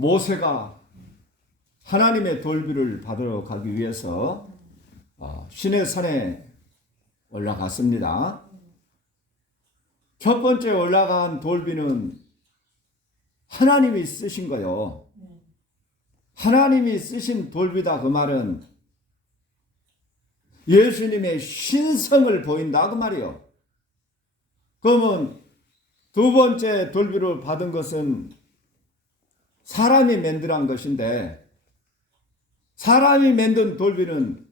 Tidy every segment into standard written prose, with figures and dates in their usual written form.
모세가 하나님의 돌비를 받으러 가기 위해서 시내 산에 올라갔습니다. 첫 번째 올라간 돌비는 하나님이 쓰신 거요. 하나님이 쓰신 돌비다 그 말은 예수님의 신성을 보인다 그 말이요. 그러면 두 번째 돌비를 받은 것은 사람이 만들한 것인데, 사람이 만든 돌비는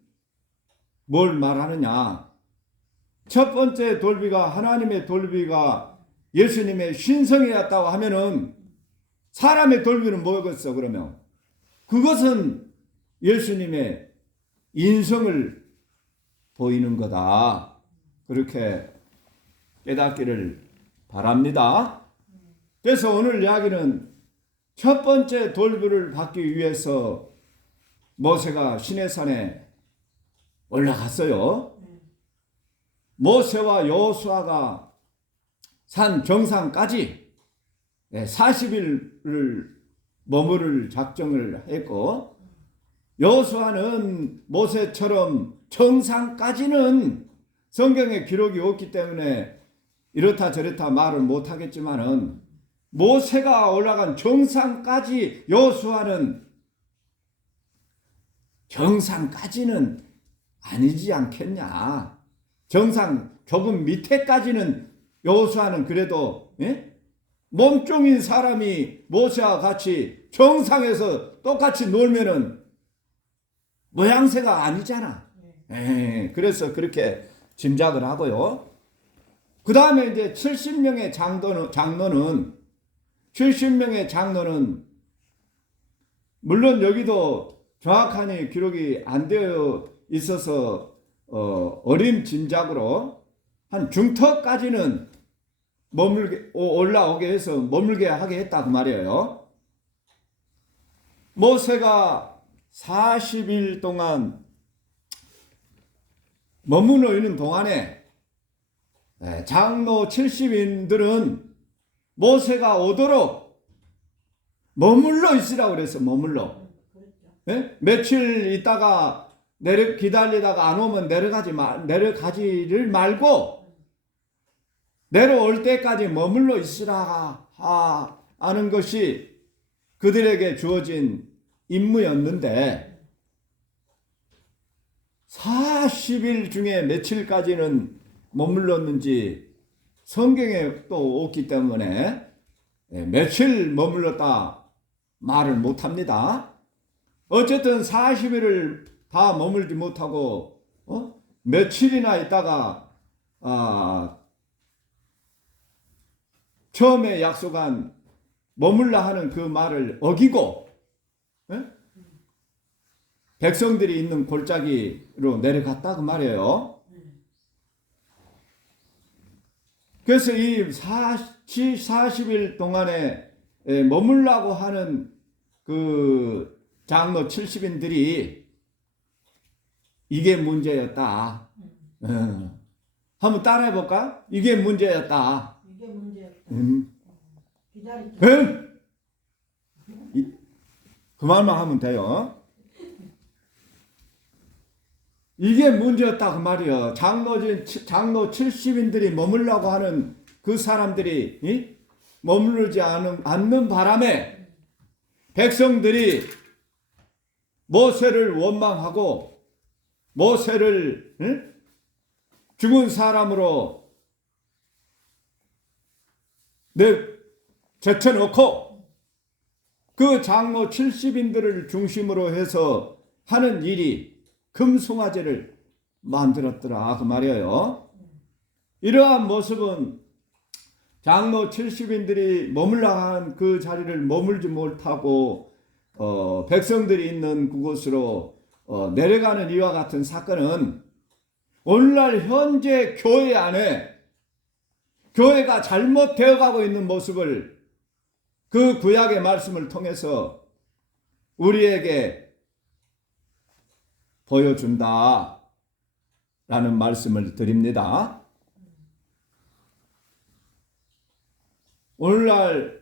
뭘 말하느냐? 첫 번째 돌비가 하나님의 돌비가 예수님의 신성이었다고 하면은 사람의 돌비는 뭐겠어 그러면? 그것은 예수님의 인성을 보이는 거다. 그렇게 깨닫기를 바랍니다. 그래서 오늘 이야기는 첫 번째 돌비를 받기 위해서 모세가 시내산에 올라갔어요. 모세와 여호수아가 산 정상까지 40일을 머무를 작정을 했고, 여호수아는 모세처럼 정상까지는 성경에 기록이 없기 때문에 이렇다 저렇다 말을 못하겠지만은 모세가 올라간 정상까지 여호수아는 정상까지는 아니지 않겠냐. 정상 조금 밑에까지는 여호수아는 그래도 몸종인 사람이 모세와 같이 정상에서 똑같이 놀면은 모양새가 아니잖아. 그래서 그렇게 짐작을 하고요. 그 다음에 이제 70명의 장로는 물론 여기도 정확하니 기록이 안 되어 있어서 어린 짐작으로 한 중턱까지는 올라오게 해서 머물게 하게 했다 그 말이에요. 모세가 40일 동안 머무르 있는 동안에 장로 70인들은 모세가 오도록 머물러 있으라고 그랬어. 머물러. 며칠 있다가 기다리다가 안 오면 내려가지를 말고 내려올 때까지 머물러 있으라 하는 것이 그들에게 주어진 임무였는데 40일 중에 며칠까지는 머물렀는지 성경에 또 없기 때문에 며칠 머물렀다 말을 못합니다. 어쨌든 40일을 다 머물지 못하고 며칠이나 있다가 처음에 약속한 머물라 하는 그 말을 어기고 백성들이 있는 골짜기로 내려갔다 그 말이에요. 그래서 이 40일 동안에 머물라고 하는 그 장로 70인들이 이게 문제였다. 한번 따라해 볼까? 이게 문제였다. 이게 문제였다. 기다리자. 그 말만 하면 돼요. 이게 문제였다 그 말이에요. 장로 70인들이 머물라고 하는 그 사람들이 머무르지 않는 바람에 백성들이 모세를 원망하고 모세를 죽은 사람으로 제쳐놓고 그 장로 70인들을 중심으로 해서 하는 일이 금송아지를 만들었더라 그 말이에요. 이러한 모습은 장로 70인들이 머물러간 그 자리를 머물지 못하고 백성들이 있는 그곳으로 내려가는 이와 같은 사건은 오늘날 현재 교회 안에 교회가 잘못되어 가고 있는 모습을 그 구약의 말씀을 통해서 우리에게 보여준다 라는 말씀을 드립니다. 오늘날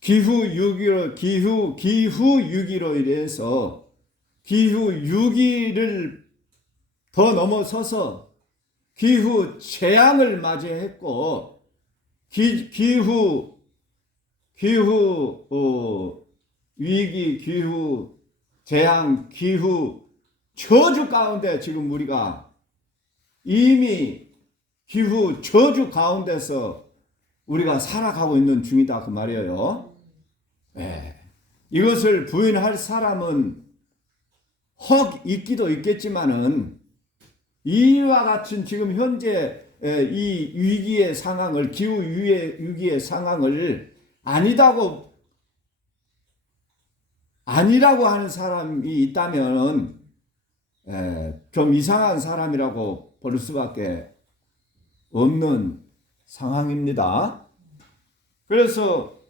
기후 6.15로 인해서 기후 6.2를 더 넘어서서 기후 재앙을 맞이했고 기후 위기, 기후 재앙, 기후 저주 가운데 지금 우리가 이미 기후 저주 가운데서 우리가 살아가고 있는 중이다 그 말이에요. 네. 이것을 부인할 사람은 혹 있기도 있겠지만은 이와 같은 지금 현재 이 위기의 상황을 기후 위기의 상황을 아니라고 하는 사람이 있다면 좀 이상한 사람이라고 볼 수밖에 없는 상황입니다. 그래서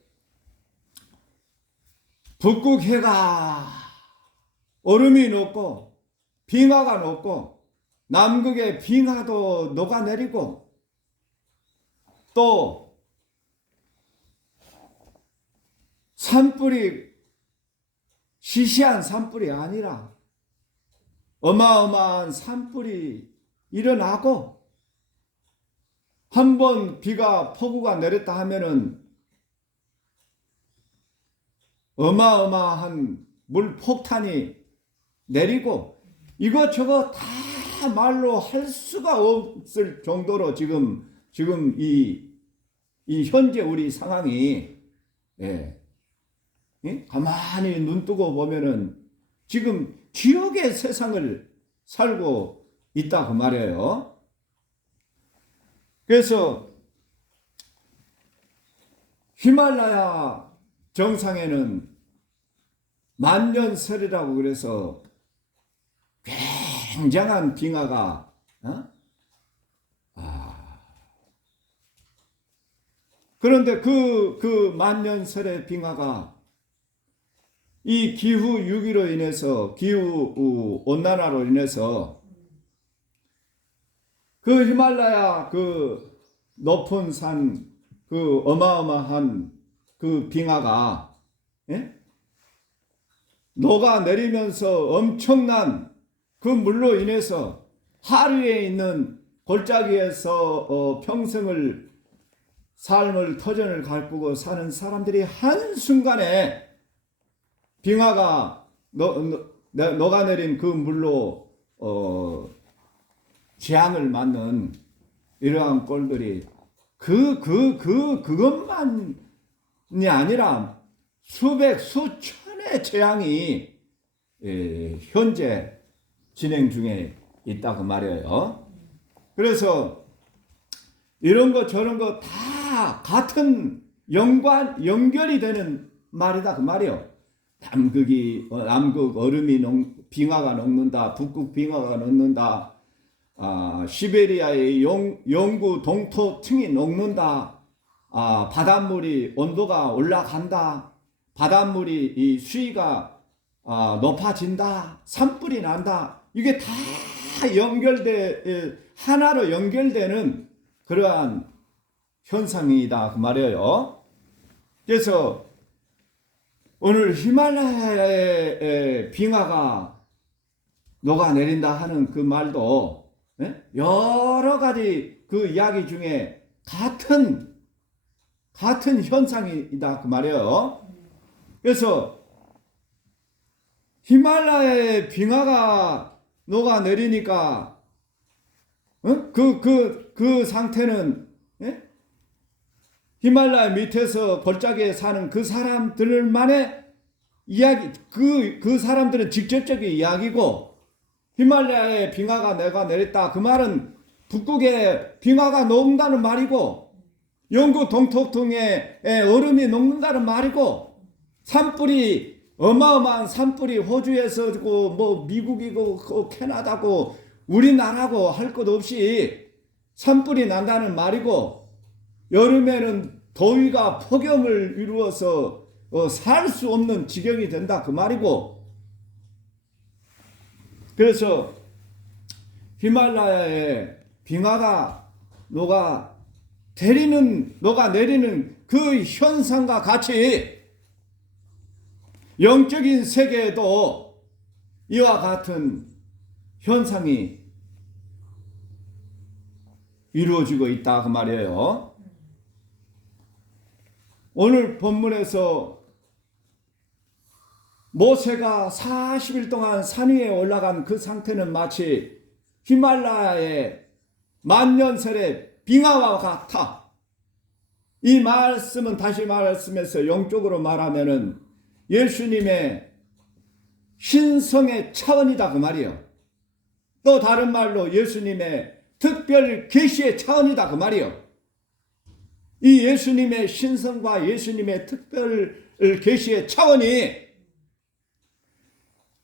북극해가 얼음이 녹고 빙하가 녹고 남극의 빙하도 녹아내리고 또 산불이 시시한 산불이 아니라 어마어마한 산불이 일어나고 한번 비가 폭우가 내렸다 하면은 어마어마한 물폭탄이 내리고 이것저것 다 말로 할 수가 없을 정도로 지금 이 현재 우리 상황이 가만히 눈 뜨고 보면은 지금 지옥의 세상을 살고 있다 그 말이에요. 그래서 히말라야 정상에는 만년설이라고 그래서 굉장한 빙하가 그런데 그 만년설의 빙하가 이 기후 6.2로 인해서 기후 온난화로 인해서 그 히말라야 그 높은 산 그 어마어마한 그 빙하가 녹아내리면서 엄청난 그 물로 인해서 하류에 있는 골짜기에서 평생을 삶을 터전을 가꾸고 사는 사람들이 한순간에 빙하가 녹아내린 그 물로 재앙을 맞는 이러한 꼴들이 그것만이 아니라 수천의 재앙이 현재 진행 중에 있다 그 말이에요. 그래서 이런 거 저런 거 다 같은 연결이 되는 말이다 그 말이에요. 남극 얼음이 빙하가 녹는다. 북극 빙하가 녹는다. 시베리아의 영구 동토층이 녹는다. 바닷물이 온도가 올라간다. 바닷물이 이 수위가 높아진다. 산불이 난다. 이게 다 하나로 연결되는 그러한 현상이다 그 말이에요. 그래서 오늘 히말라야의 빙하가 녹아내린다 하는 그 말도 여러 가지 그 이야기 중에 같은 현상이다 그 말이에요. 그래서 히말라야의 빙하가 녹아내리니까 그 상태는 히말라야 밑에서 골짜기에 사는 그 사람들만의 이야기, 그 사람들은 직접적인 이야기고 히말라야의 빙하가 내렸다 그 말은 북극에 빙하가 녹는다는 말이고 영구 동토층에 얼음이 녹는다는 말이고 산불이 어마어마한 산불이 호주에서 뭐 미국이고 캐나다고 우리나라고 할 것 없이 산불이 난다는 말이고 여름에는 더위가 폭염을 이루어서 살 수 없는 지경이 된다 그 말이고 그래서 히말라야의 빙하가 녹아내리는 그 현상과 같이 영적인 세계에도 이와 같은 현상이 이루어지고 있다 그 말이에요. 오늘 본문에서 모세가 40일 동안 산 위에 올라간 그 상태는 마치 히말라야의 만년설의 빙하와 같아. 이 말씀은 다시 말씀해서 영적으로 말하면은 예수님의 신성의 차원이다 그 말이에요. 또 다른 말로 예수님의 특별 계시의 차원이다 그 말이에요. 이 예수님의 신성과 예수님의 특별 계시의 차원이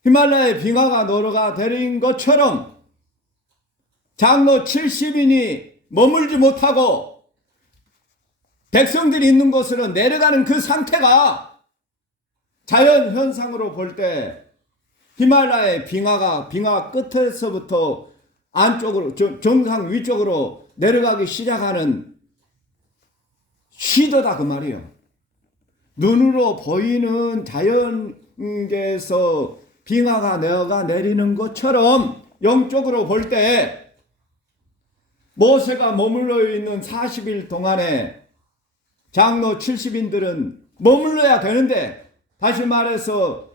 히말라야 빙하가 노루가 내린 것처럼 장로 70인이 머물지 못하고 백성들이 있는 곳으로 내려가는 그 상태가 자연 현상으로 볼 때 히말라야의 빙하 끝에서부터 안쪽으로 정상 위쪽으로 내려가기 시작하는 시도다 그 말이에요. 눈으로 보이는 자연계에서 빙하가 내리는 것처럼 영적으로 볼 때 모세가 머물러 있는 40일 동안에 장로 70인들은 머물러야 되는데, 다시 말해서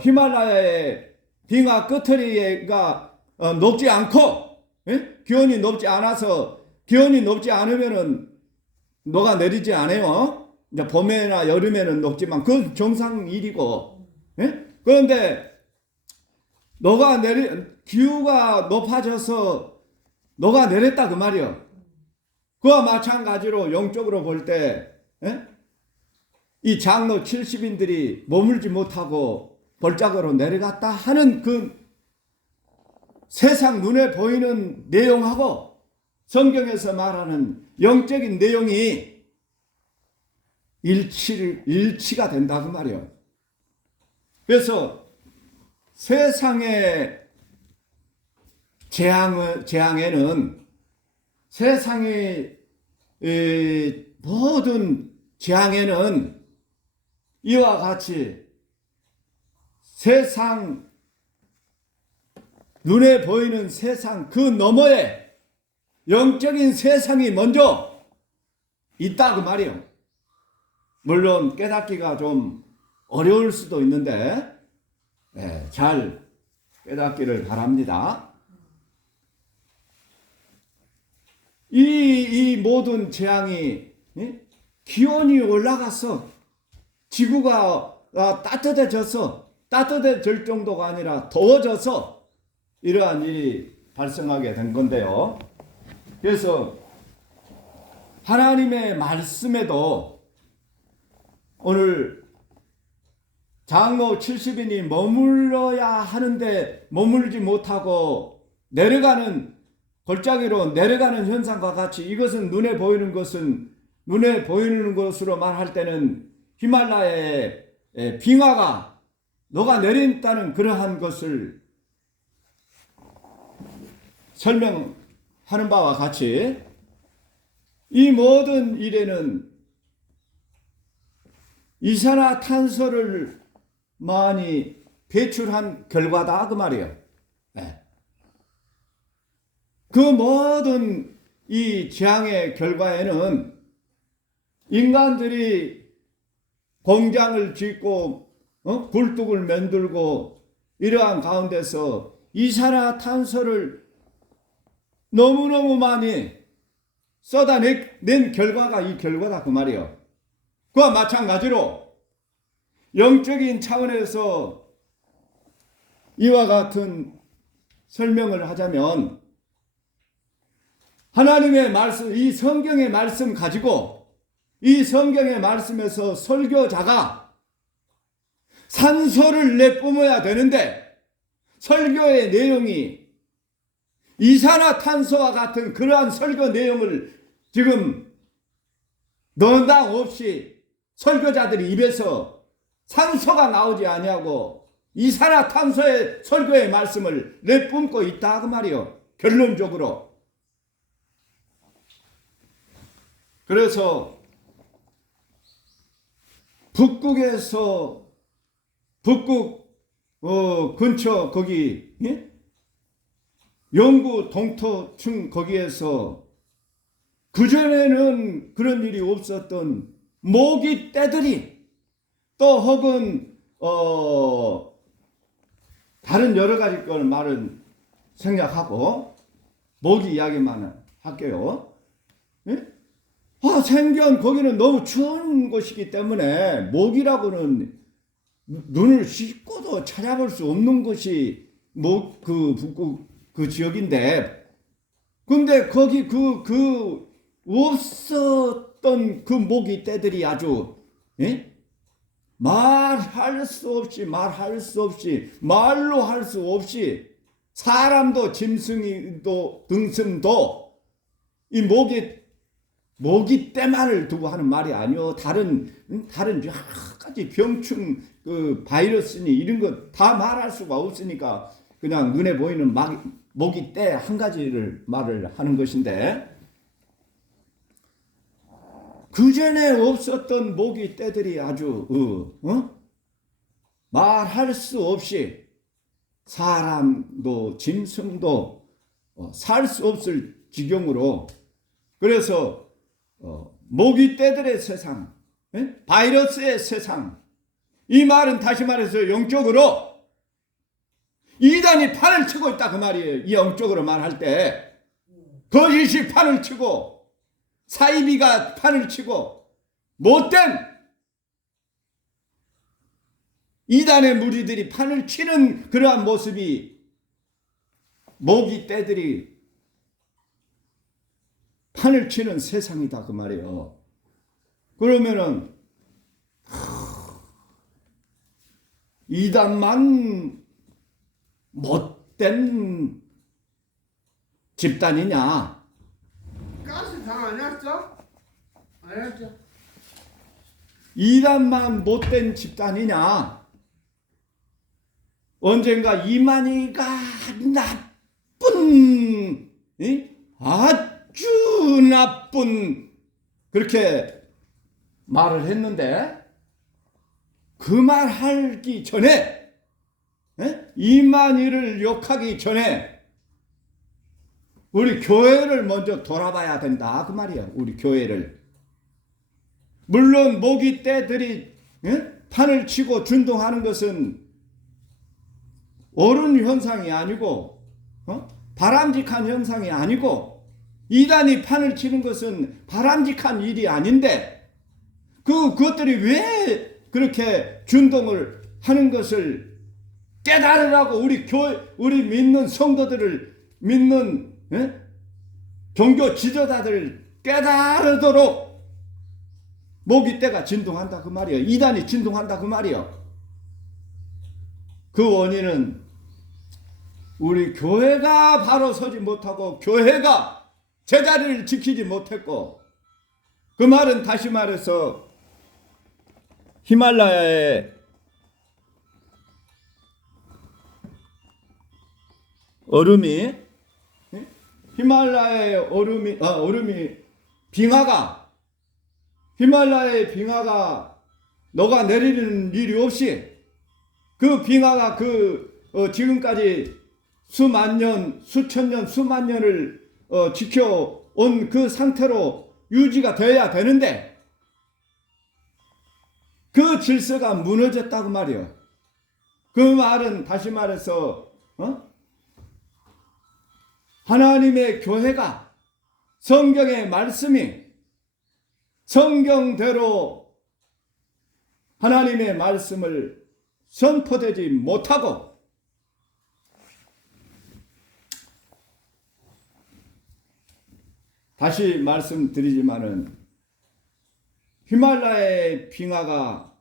히말라야의 빙하 끝허리가 높지 않고, 기온이 높지 않아서, 기온이 높지 않으면은 녹아 내리지 않아요. 이제 봄에나 여름에는 녹지만 그건 정상일이고, 그런데 기후가 높아져서 녹아 내렸다 그 말이요. 그와 마찬가지로 영적으로 볼 때 이 장로 70인들이 머물지 못하고 벌짝으로 내려갔다 하는 그 세상 눈에 보이는 내용하고 성경에서 말하는 영적인 내용이 일치가 된다 그 말이에요. 그래서 세상의 재앙에는 세상의 모든 재앙에는 이와 같이 세상 눈에 보이는 세상 그 너머에 영적인 세상이 먼저 있다 그 말이에요. 물론 깨닫기가 좀 어려울 수도 있는데 잘 깨닫기를 바랍니다. 이 모든 재앙이 기온이 올라가서 지구가 따뜻해질 정도가 아니라 더워져서 이러한 일이 발생하게 된 건데요. 그래서 하나님의 말씀에도 오늘 장로 70인이 머물러야 하는데 머물지 못하고 골짜기로 내려가는 현상과 같이, 이것은 눈에 보이는 것으로 말할 때는 히말라야의 빙하가 녹아내린다는 그러한 것을 설명하는 바와 같이 이 모든 일에는 이산화탄소를 많이 배출한 결과다 그 말이에요. 그 모든 이 재앙의 결과에는 인간들이 공장을 짓고 굴뚝을 만들고 이러한 가운데서 이산화탄소를 너무너무 많이 쏟아낸 결과가 이 결과다 그 말이에요. 그와 마찬가지로 영적인 차원에서 이와 같은 설명을 하자면, 하나님의 말씀, 이 성경의 말씀 가지고 이 성경의 말씀에서 설교자가 산소를 내뿜어야 되는데 설교의 내용이 이산화탄소와 같은 그러한 설교 내용을 지금 너당 없이 설교자들이 입에서 산소가 나오지 아니하고 이산화탄소의 설교의 말씀을 내뿜고 있다 그 말이요. 결론적으로. 그래서 북극에서 북극 근처 거기 예? 영구 동토층 거기에서 그전에는 그런 일이 없었던 모기 떼들이 또 혹은 다른 여러 가지 걸 말은 생략하고 모기 이야기만 할게요. 예? 생견 거기는 너무 추운 곳이기 때문에 모기라고는 눈을 씻고도 찾아볼 수 없는 곳이 그 북극 그 지역인데, 근데 거기 그 없었던 그 모기 떼들이 아주 예? 말할 수 없이 말로 할 수 없이 사람도 짐승이도 등승도 이 모기 떼만을 두고 하는 말이 아니요. 다른 여러 가지 병충 그 바이러스니 이런 거 다 말할 수가 없으니까 그냥 눈에 보이는 모기 떼 한 가지를 말을 하는 것인데, 그 전에 없었던 모기 떼들이 아주 말할 수 없이 사람도 짐승도 살 수 없을 지경으로, 그래서 모기 떼들의 세상, 바이러스의 세상, 이 말은 다시 말해서 영적으로 이단이 판을 치고 있다 그 말이에요. 이 영적으로 말할 때 거짓이 판을 치고 사이비가 판을 치고 못된 이단의 무리들이 판을 치는 그러한 모습이 모기 떼들이 판을 치는 세상이다 그 말이에요. 그러면은 이단만 못된 집단이냐? 가스 당 안 했어? 안 했어? 이단만 못된 집단이냐? 언젠가 이만희가 나쁜, 아주 나쁜 그렇게 말을 했는데, 그 말 하기 전에 이만희를 욕하기 전에 우리 교회를 먼저 돌아봐야 된다 그 말이야. 우리 교회를. 물론 모기 떼들이 판을 치고 준동하는 것은 옳은 현상이 아니고 바람직한 현상이 아니고, 이단이 판을 치는 것은 바람직한 일이 아닌데, 그것들이 왜 그렇게 준동을 하는 것을 깨달으라고 우리 믿는 성도들을 믿는 종교 지도자들을 깨달으도록 모기떼가 진동한다 그 말이에요. 이단이 진동한다 그 말이에요. 그 원인은 우리 교회가 바로 서지 못하고 교회가 제자리를 지키지 못했고, 그 말은 다시 말해서 히말라야의 얼음이 빙하가 히말라야의 빙하가 녹아내리는 일이 없이 그 빙하가 지금까지 수만 년, 수천 년, 수만 년을 지켜온 그 상태로 유지가 되어야 되는데, 그 질서가 무너졌다고 말이요. 그 말은 다시 말해서 하나님의 교회가 성경의 말씀이 성경대로 하나님의 말씀을 선포되지 못하고, 다시 말씀드리지만은 히말라야의 빙하가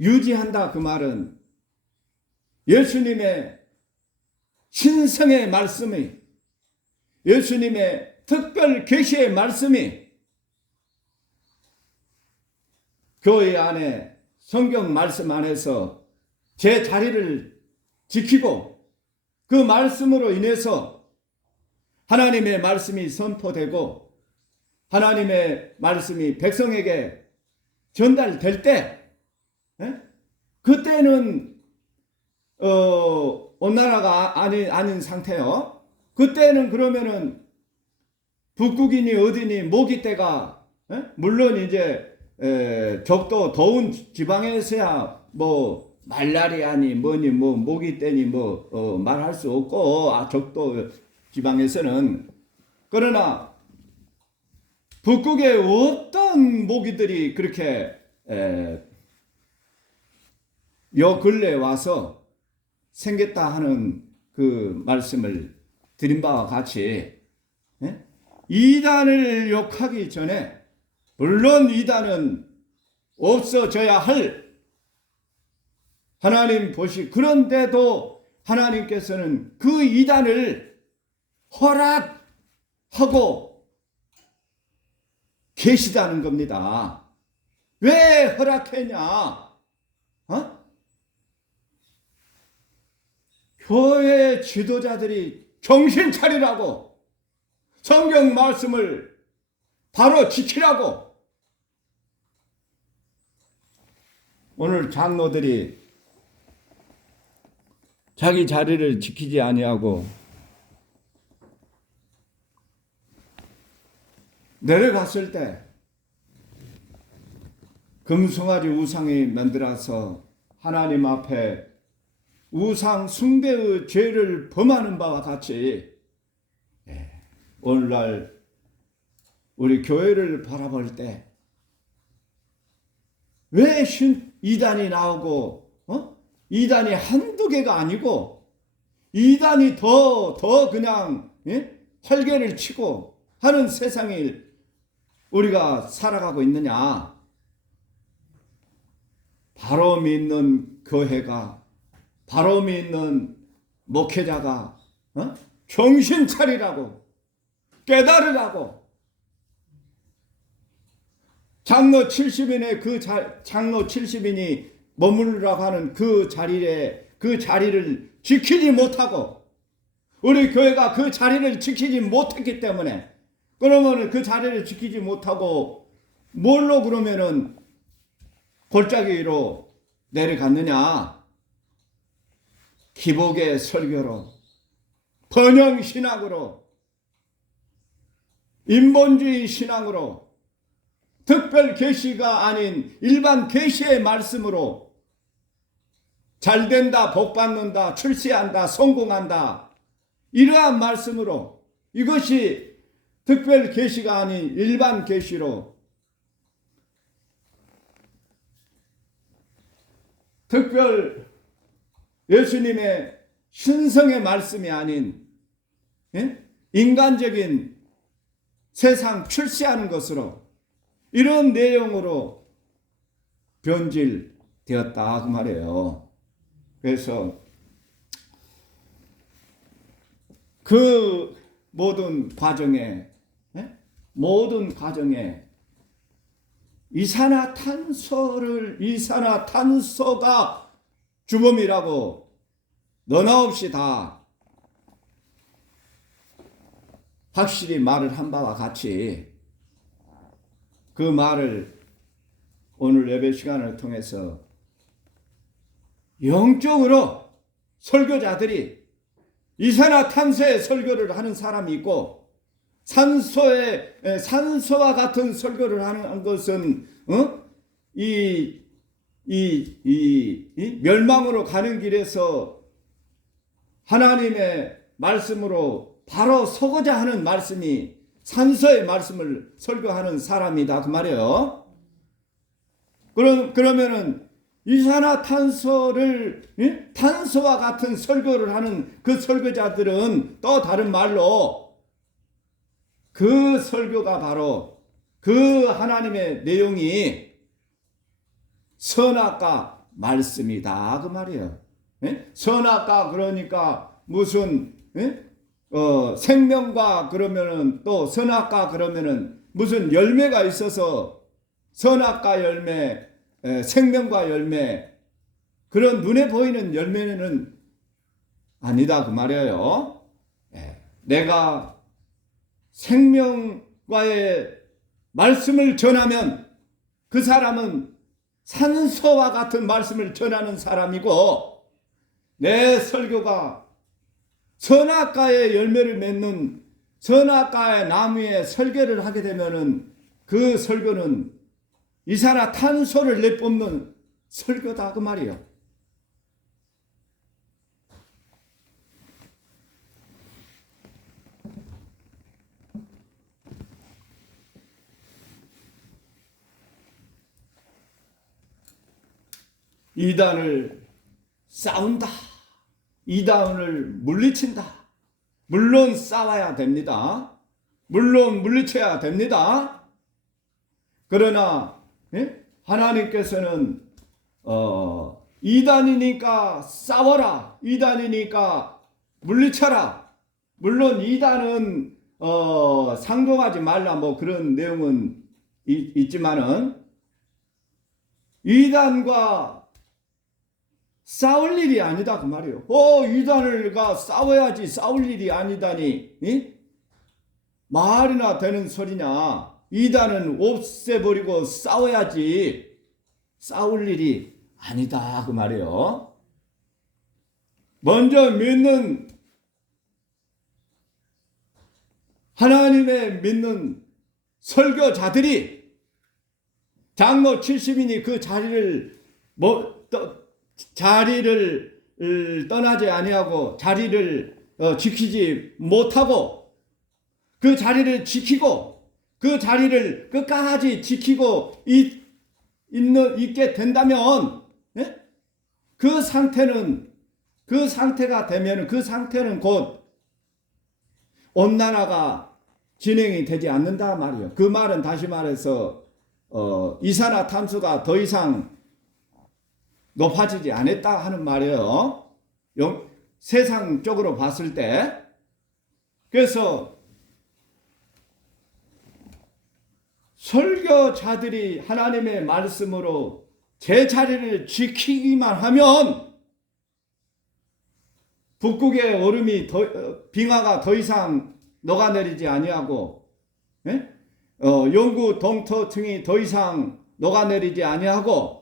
유지한다 그 말은 예수님의 신성의 말씀이, 예수님의 특별 계시의 말씀이 교회 안에 성경 말씀 안에서 제 자리를 지키고, 그 말씀으로 인해서 하나님의 말씀이 선포되고 하나님의 말씀이 백성에게 전달될 때 그때는 온나라가 아닌 상태요. 그때는 그러면은 북극이니 어디니 모기 때가 물론 이제 적도 더운 지방에서야 뭐 말라리아니 뭐니 뭐 모기 때니 뭐 말할 수 없고 적도 지방에서는 그러나 북극에 어떤 모기들이 그렇게 요 근래에 와서 생겼다 하는 그 말씀을 드린 바와 같이 이단을 욕하기 전에 물론 이단은 없어져야 할 하나님 그런데도 하나님께서는 그 이단을 허락하고 계시다는 겁니다. 왜 허락했냐? 교회 지도자들이 정신 차리라고 성경 말씀을 바로 지키라고 오늘 장로들이 자기 자리를 지키지 아니하고 내려갔을 때 금송아지 우상이 만들어서 하나님 앞에 우상 숭배의 죄를 범하는 바와 같이 오늘날 우리 교회를 바라볼 때 왜 이단이 나오고 이단이 한두 개가 아니고 이단이 더 그냥 활개를 치고 하는 세상에 우리가 살아가고 있느냐? 바로 믿는 교회가 바로 믿는 목회자가 정신 차리라고 깨달으라고 장로 70인의 장로 70인이 머무르라고 하는 그 자리를 지키지 못하고 우리 교회가 그 자리를 지키지 못했기 때문에 그러면은 그 자리를 지키지 못하고 뭘로 그러면은 골짜기 위로 내려갔느냐? 기복의 설교로 번영 신학으로 인본주의 신앙으로 특별 계시가 아닌 일반 계시의 말씀으로 잘된다, 복받는다, 출세한다, 성공한다 이러한 말씀으로 이것이 특별 계시가 아닌 일반 계시로 특별 예수님의 신성의 말씀이 아닌 인간적인 세상 출세하는 것으로 이런 내용으로 변질되었다 그 말이에요. 그래서 그 모든 과정에 이산화탄소가 주범이라고 너나 없이 다 확실히 말을 한 바와 같이 그 말을 오늘 예배 시간을 통해서 영적으로 설교자들이 이산화탄소의 설교를 하는 사람이 있고 산소와 같은 설교를 하는 것은 이 멸망으로 가는 길에서 하나님의 말씀으로 바로 서고자 하는 말씀이 산소의 말씀을 설교하는 사람이다 그 말이에요. 그러면은 이산화탄소를 탄소와 같은 설교를 하는 그 설교자들은 또 다른 말로 그 설교가 바로 그 하나님의 내용이 선악과 말씀이다 그 말이에요. 선악과 그러니까 무슨 생명과 그러면은 또 선악과 그러면은 무슨 열매가 있어서 선악과 열매, 생명과 열매 그런 눈에 보이는 열매는 아니다 그 말이에요. 내가 생명과의 말씀을 전하면 그 사람은 산소와 같은 말씀을 전하는 사람이고, 내 설교가 선악과의 열매를 맺는 선악과의 나무에 설교를 하게 되면은 그 설교는 이산화탄소를 내뿜는 설교다 그 말이에요. 이단을 싸운다. 이단을 물리친다. 물론 싸워야 됩니다. 물론 물리쳐야 됩니다. 그러나 하나님께서는 이단이니까 싸워라. 이단이니까 물리쳐라. 물론 이단은 상종하지 말라 뭐 그런 내용은 있지만은 이단과 싸울 일이 아니다 그 말이에요. 이단을가 싸워야지 싸울 일이 아니다니 말이나 되는 소리냐. 이단은 없애버리고 싸워야지 싸울 일이 아니다 그 말이에요. 먼저 믿는 하나님의 믿는 설교자들이 장로 70인이 그 자리를 떠나지 아니하고 자리를 지키지 못하고 그 자리를 지키고 그 자리를 끝까지 지키고 있게 된다면 그 상태가 되면 그 상태는 곧 온난화가 진행이 되지 않는다 말이에요. 그 말은 다시 말해서 이산화탄소가 더 이상 높아지지 않았다 하는 말이에요. 세상적으로 봤을 때. 그래서 설교자들이 하나님의 말씀으로 제 자리를 지키기만 하면 북극의 얼음이 빙하가 더 이상 녹아내리지 아니하고 영구 동토층이 더 이상 녹아내리지 아니하고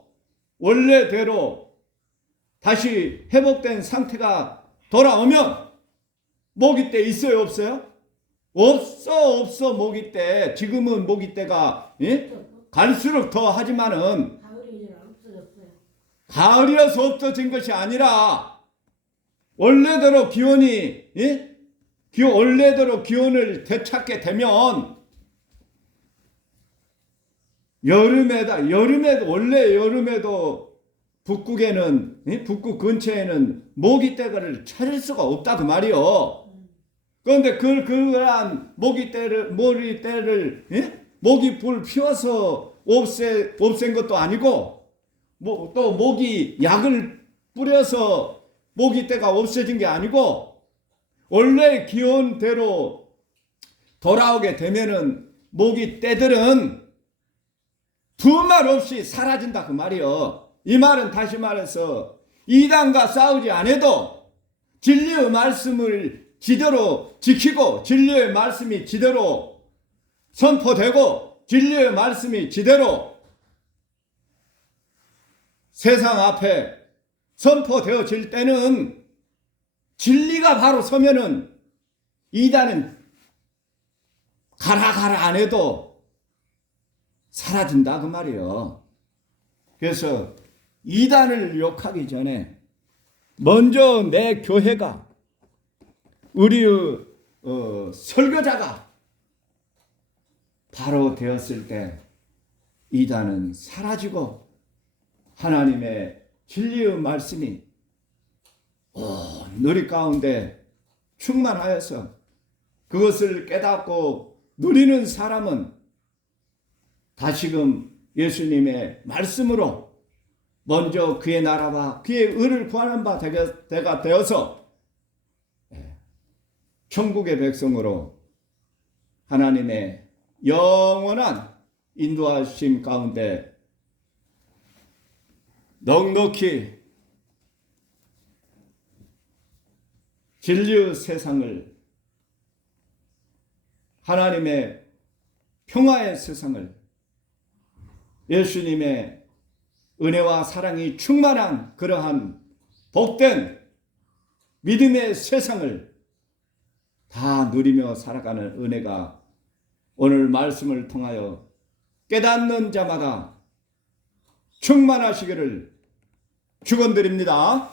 원래대로 다시 회복된 상태가 돌아오면 모기떼 있어요 없어요? 없어 모기떼. 지금은 모기떼가 갈수록 더 하지만은 가을이 이제 없어졌어요. 가을이어서 없어진 것이 아니라 원래대로 원래대로 기온을 되찾게 되면 여름에도 북극에는 북극 근처에는 모기떼를 찾을 수가 없다 그 말이요. 그런데 그러한 모기떼를 모기불 피워서 없앤 것도 아니고 또 모기 약을 뿌려서 모기떼가 없어진 게 아니고 원래 기온대로 돌아오게 되면은 모기떼들은 두말 없이 사라진다 그 말이요. 이 말은 다시 말해서 이단과 싸우지 않아도 진리의 말씀을 지대로 지키고 진리의 말씀이 지대로 선포되고 진리의 말씀이 지대로 세상 앞에 선포되어질 때는 진리가 바로 서면은 이단은 가라 안 해도 사라진다 그 말이에요. 그래서 이단을 욕하기 전에 먼저 내 교회가 우리의 설교자가 바로 되었을 때 이단은 사라지고 하나님의 진리의 말씀이 너리 가운데 충만하여서 그것을 깨닫고 누리는 사람은 다시금 예수님의 말씀으로 먼저 그의 나라와 그의 의를 구하는 바 되가 되어서 천국의 백성으로 하나님의 영원한 인도하심 가운데 넉넉히 진리의 세상을 하나님의 평화의 세상을 예수님의 은혜와 사랑이 충만한 그러한 복된 믿음의 세상을 다 누리며 살아가는 은혜가 오늘 말씀을 통하여 깨닫는 자마다 충만하시기를 축원드립니다.